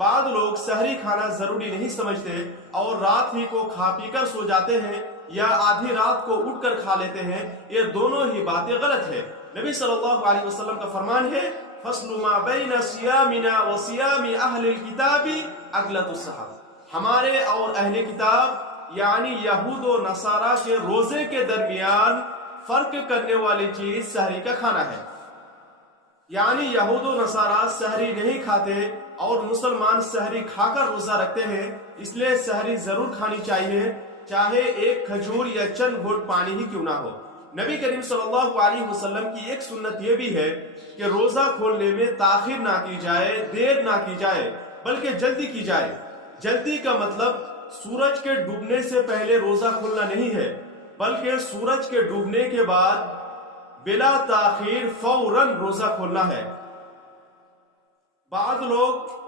بعض لوگ سحری کھانا ضروری نہیں سمجھتے اور رات ہی کو کھا پی کر سو جاتے ہیں یا آدھی رات کو اٹھ کر کھا لیتے ہیں، یہ دونوں ہی باتیں غلط ہے۔ نبی صلی اللہ علیہ وسلم کا فرمان ہے فصل ما بین صیامنا و صیام اہل الکتاب اکلۃ السحر، ہمارے اور اہل کتاب یعنی یہود و نصارہ کے روزے کے درمیان فرق کرنے والی چیز سحری کا کھانا ہے۔ یعنی یہود و نصارہ سحری نہیں کھاتے اور مسلمان سحری کھا کر روزہ رکھتے ہیں، اس لیے سحری ضرور کھانی چاہیے، چاہے ایک کھجور یا چند گھونٹ پانی ہی کیوں نہ ہو۔ نبی کریم صلی اللہ علیہ وسلم کی ایک سنت یہ بھی ہے کہ روزہ کھولنے میں تاخیر نہ کی جائے، دیر نہ کی جائے، بلکہ جلدی کی جائے۔ جلدی کا مطلب سورج کے ڈوبنے سے پہلے روزہ کھولنا نہیں ہے، بلکہ سورج کے ڈوبنے کے بعد بلا تاخیر فوراً روزہ کھولنا ہے۔ بعض لوگ